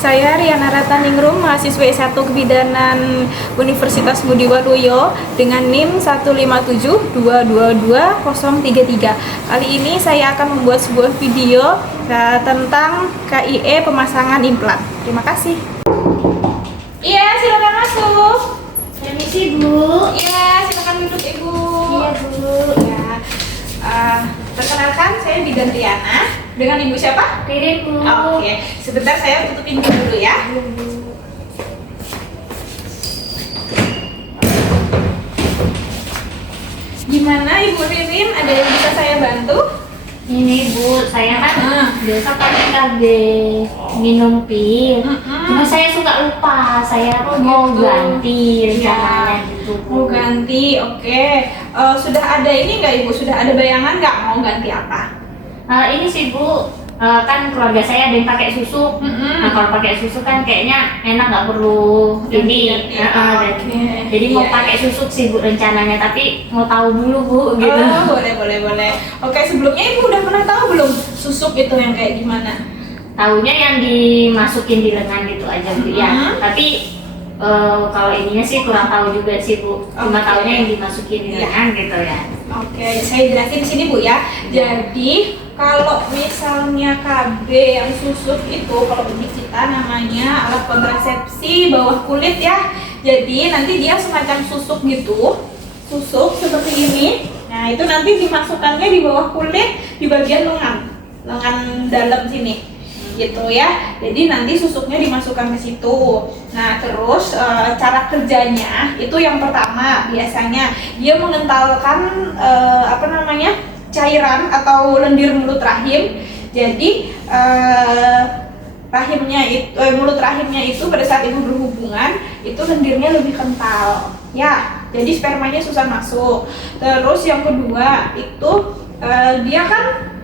Saya Riana Rataningrum, mahasiswa S1 Kebidanan Universitas Budi Waluyo dengan NIM 157222033. Kali ini saya akan membuat sebuah video tentang KIE pemasangan implan. Terima kasih. Iya, silakan masuk. Permisi, Bu. Iya, silakan duduk, Ibu. Iya, Bu. Ya. Perkenalkan, saya Bidan Riana. Dengan Ibu siapa? Ririn, Bu. Oke, sebentar saya tutup pintu dulu ya. Iya, Bu. Gimana Ibu Ririn? Ada yang bisa saya bantu? Ini, Bu, saya kan biasa pakai KB minum pil. Cuma saya suka lupa. Saya tuh mau gitu. ganti rencananya Ya, gitu, mau Bu. ganti, oke. Sudah ada ini nggak Ibu? Sudah ada bayangan nggak mau ganti apa? Ini sih, Bu. Kan keluarga saya ada yang pakai susu. Nah, kalau pakai susu kan kayaknya enak, nggak perlu ini. Jadi mau Iya, pakai iya. susu sih, Bu, rencananya. Tapi mau tahu dulu, Bu, gitu. Boleh. Oke, sebelumnya Ibu udah pernah tahu belum susuk itu yang kayak gimana? Tahunya yang dimasukin di lengan gitu aja, Bu, ya. Tapi kalau ininya sih kurang tahu juga sih, Bu. Cuma Oke. tahunya yang dimasukin di Iya. lengan gitu ya. Oke, saya jelasin di sini Bu ya. Jadi kalau misalnya KB yang susuk itu, kalau di kita namanya alat kontrasepsi bawah kulit ya. Jadi nanti dia semacam susuk gitu, susuk seperti ini. Nah itu nanti dimasukkannya di bawah kulit di bagian lengan dalam sini, gitu ya. Jadi nanti susuknya dimasukkan ke situ. Nah terus cara kerjanya itu yang pertama biasanya dia mengentalkan cairan atau lendir mulut rahim. Jadi mulut rahimnya itu pada saat ibu berhubungan itu lendirnya lebih kental ya, jadi spermanya susah masuk. Terus yang kedua itu dia kan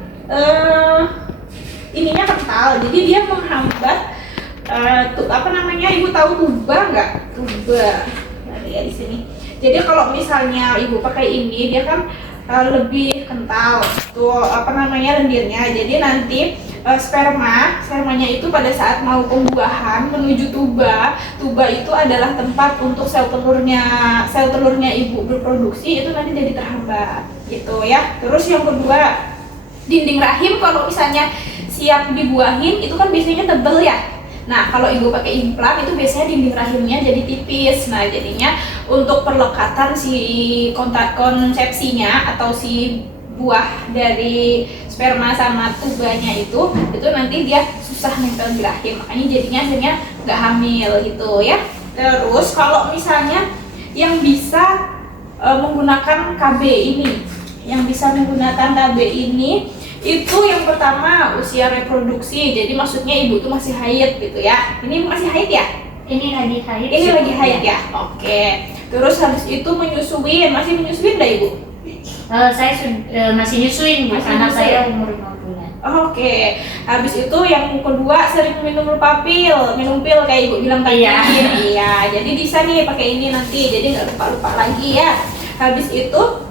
ininya kental, jadi dia menghambat ibu tahu tuba nggak? Tuba ada ya di sini. Jadi kalau misalnya ibu pakai ini dia kan lebih kental tuh lendirnya. Jadi nanti spermanya itu pada saat mau pembuahan menuju tuba itu adalah tempat untuk sel telurnya ibu berproduksi, itu nanti jadi terhambat gitu ya. Terus yang kedua, dinding rahim kalau misalnya siap dibuahin itu kan biasanya tebel ya. Nah, kalau ibu pakai implan itu biasanya dinding rahimnya jadi tipis. Nah, jadinya untuk perlekatan si konsepsinya atau si buah dari sperma sama tubanya itu nanti dia susah nempel di rahim. Makanya jadinya akhirnya nggak hamil gitu ya. Terus kalau misalnya yang bisa menggunakan KB ini, itu yang pertama usia reproduksi. Jadi maksudnya ibu tuh masih haid gitu ya. Ini masih haid ya? Ini lagi haid. Ini lagi haid ya? Oke. Terus habis itu menyusuin. Masih menyusuin enggak ibu? Saya masih nyusuin, Bu. Masih Anak nyusuin. saya umur 5 bulan. Oke. Habis itu yang kedua sering minum pil kayak ibu bilang tadi. Iya. Iya. Jadi bisa nih pakai ini nanti. Jadi nggak lupa lagi ya. Habis itu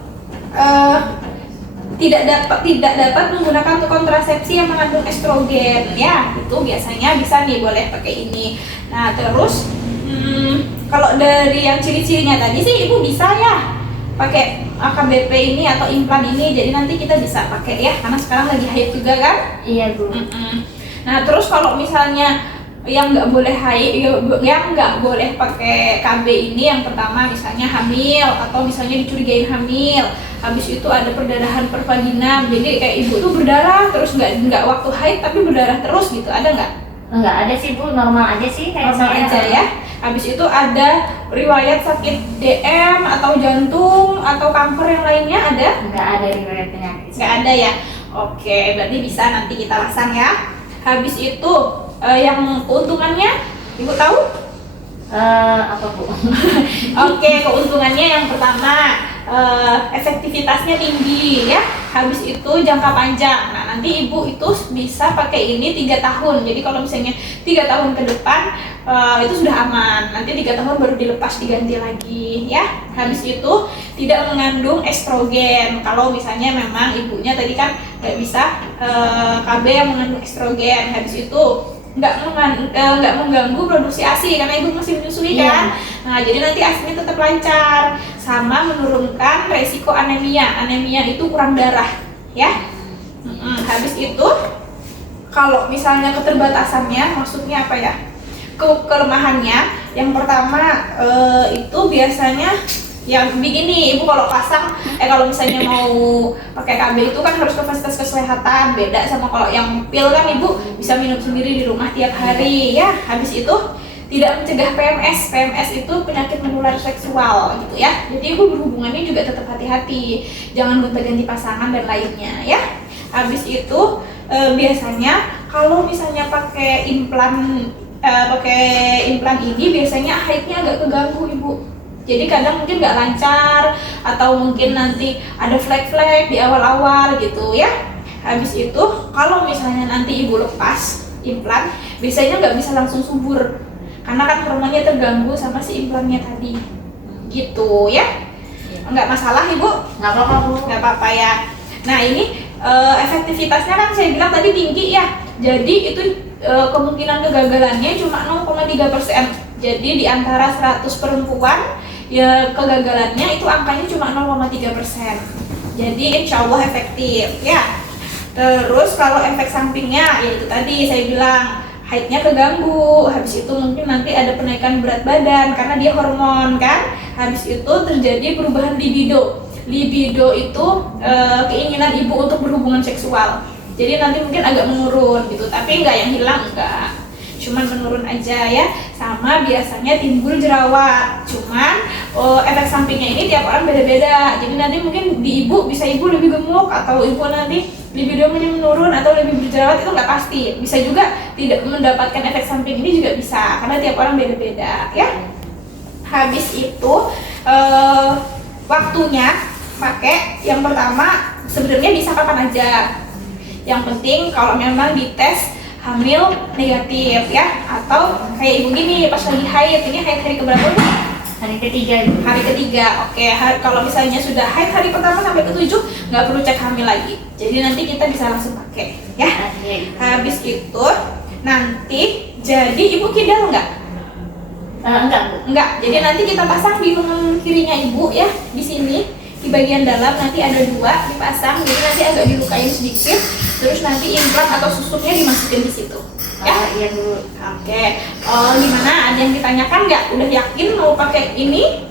tidak dapat menggunakan kontrasepsi yang mengandung estrogen ya, itu biasanya bisa nih boleh pakai ini. Nah terus kalau dari yang ciri-cirinya tadi sih ibu bisa ya pakai AKBP ini atau implan ini, jadi nanti kita bisa pakai ya karena sekarang lagi haid juga kan. Iya, Bu. Nah terus kalau misalnya yang nggak boleh yang nggak boleh pakai KB ini, yang pertama misalnya hamil atau misalnya dicurigain hamil, habis itu ada perdarahan pervaginam, jadi kayak ibu tuh berdarah terus nggak waktu haid tapi berdarah terus gitu, ada nggak? Enggak ada sih, Bu, normal aja sih kayak Normal saya aja ya. Habis itu ada riwayat sakit DM atau jantung atau kanker yang lainnya, ada? Enggak ada riwayat penyakit. Nggak ada ya. Oke, berarti bisa nanti kita pasang ya. Habis itu yang keuntungannya ibu tahu? Apa, Bu? Oke, keuntungannya yang pertama efektivitasnya tinggi ya. Habis itu jangka panjang. Nah nanti ibu itu bisa pakai ini 3 tahun. Jadi kalau misalnya 3 tahun ke depan itu sudah aman. Nanti 3 tahun baru dilepas diganti lagi ya. Habis itu tidak mengandung estrogen. Kalau misalnya memang ibunya tadi kan nggak bisa KB yang mengandung estrogen. Habis itu nggak mengganggu produksi ASI karena ibu masih menyusui kan. Nah jadi nanti ASInya tetap lancar, sama menurunkan resiko anemia. Anemia itu kurang darah ya. Habis itu kalau misalnya keterbatasannya, maksudnya apa ya, kelemahannya, yang pertama itu biasanya yang begini, ibu kalau pasang kalau misalnya mau pakai KB itu kan harus ke fasilitas kesehatan, beda sama kalau yang pil kan ibu bisa minum sendiri di rumah tiap hari ya. Habis itu tidak mencegah PMS. PMS itu penyakit menular seksual gitu ya. Jadi ibu berhubungannya juga tetap hati-hati, jangan gonta-ganti pasangan dan lainnya ya. Habis itu biasanya kalau misalnya pakai implan ini biasanya haidnya agak keganggu ibu. Jadi kadang mungkin nggak lancar atau mungkin nanti ada flek-flek di awal-awal gitu ya. Habis itu kalau misalnya nanti ibu lepas implan, biasanya nggak bisa langsung subur karena kan hormonnya terganggu sama si implannya tadi. Gitu ya. Nggak masalah ibu? Nggak apa-apa bu. Nggak apa-apa ya. Nah ini efektivitasnya kan saya bilang tadi tinggi ya. Jadi itu kemungkinan kegagalannya cuma 0,3%. Jadi di antara 100 perempuan ya kegagalannya itu angkanya cuma 0,3%. Jadi insya Allah efektif ya. Terus kalau efek sampingnya ya itu tadi saya bilang haidnya keganggu. Habis itu mungkin nanti ada penaikan berat badan karena dia hormon kan. Habis itu terjadi perubahan libido. Libido itu keinginan ibu untuk berhubungan seksual. Jadi nanti mungkin agak menurun gitu, tapi enggak yang hilang, enggak, cuman menurun aja ya. Sama biasanya timbul jerawat, cuman efek sampingnya ini tiap orang beda-beda. Jadi nanti mungkin di ibu bisa ibu lebih gemuk, atau ibu nanti libidonya menurun atau lebih berjerawat, itu nggak pasti. Bisa juga tidak mendapatkan efek samping ini juga bisa, karena tiap orang beda-beda ya. Habis itu waktunya pakai yang pertama sebenarnya bisa kapan aja. Yang penting kalau memang dites hamil negatif ya, atau kayak ibu gini pas lagi haid, ini haid hari keberapa? Hari ketiga. Hari ketiga. Oke, kalau misalnya sudah haid hari pertama sampai ke-7 nggak perlu cek hamil lagi. Jadi nanti kita bisa langsung pakai ya. Habis itu nanti jadi ibu kidal nggak? Enggak bu. Enggak. Jadi nanti kita pasang di lengan kirinya ibu ya, di sini. Di bagian dalam nanti ada 2 dipasang, jadi nanti agak dilukain sedikit, terus nanti implan atau susuknya dimasukin di situ. Ya, iya bu. Oke. Gimana? Ada yang ditanyakan nggak? Udah yakin mau pakai ini?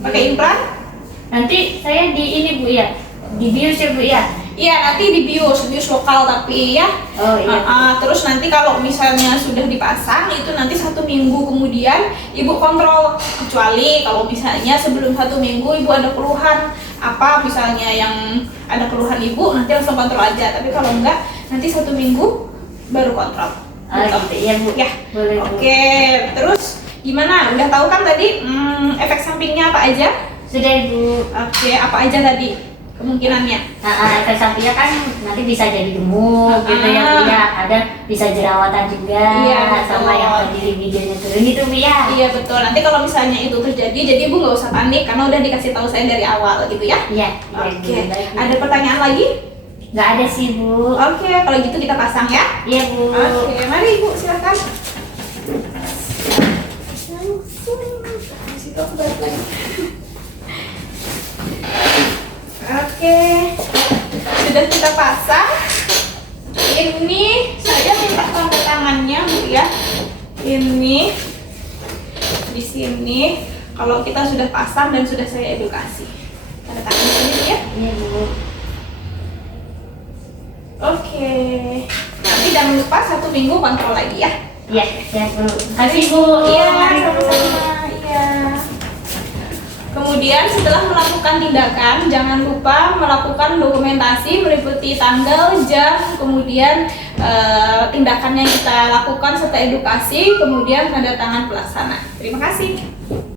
Pakai implan? Nanti saya di ini bu ya, di bius ya bu ya. Iya, nanti di bius lokal tapi ya. Oh iya. Terus nanti kalau misalnya sudah dipasang itu nanti 1 minggu kemudian ibu kontrol. Kecuali kalau misalnya sebelum 1 minggu ibu ada keluhan apa, misalnya yang ada keluhan ibu, nanti langsung kontrol aja. Tapi kalau enggak nanti 1 minggu baru kontrol. Gitu ya bu. Ya. Boleh. Oke. Terus gimana? Udah tahu kan tadi efek sampingnya apa aja? Sudah ibu. Oke. Apa aja tadi kemungkinannya? Efek sampingnya kan nanti bisa jadi gemuk gitu ya bu ya, ada bisa jerawatan juga, sama yang tadi libidonya turun gitu bu ya. Iya betul. Nanti kalau misalnya itu terjadi, jadi ibu nggak usah panik karena udah dikasih tahu saya dari awal gitu ya. Iya. Oke. Ada pertanyaan lagi? Nggak ada sih bu. Oke, kalau gitu kita pasang ya. Iya bu. Oke, mari ibu silakan. Situ aku balik lagi. Oke, sudah kita pasang. Ini saya minta tanda tangannya bu ya. Ini di sini. Kalau kita sudah pasang dan sudah saya edukasi, tanda tangan di sini ya. Iya bu. Oke. Nanti jangan lupa 1 minggu kontrol lagi ya. Iya, ya bu. Kasih bu. Iya, sama-sama. Iya. Kemudian setelah melakukan tindakan, jangan lupa melakukan dokumentasi meliputi tanggal, jam, kemudian tindakan yang kita lakukan serta edukasi, kemudian tanda tangan pelaksana. Terima kasih.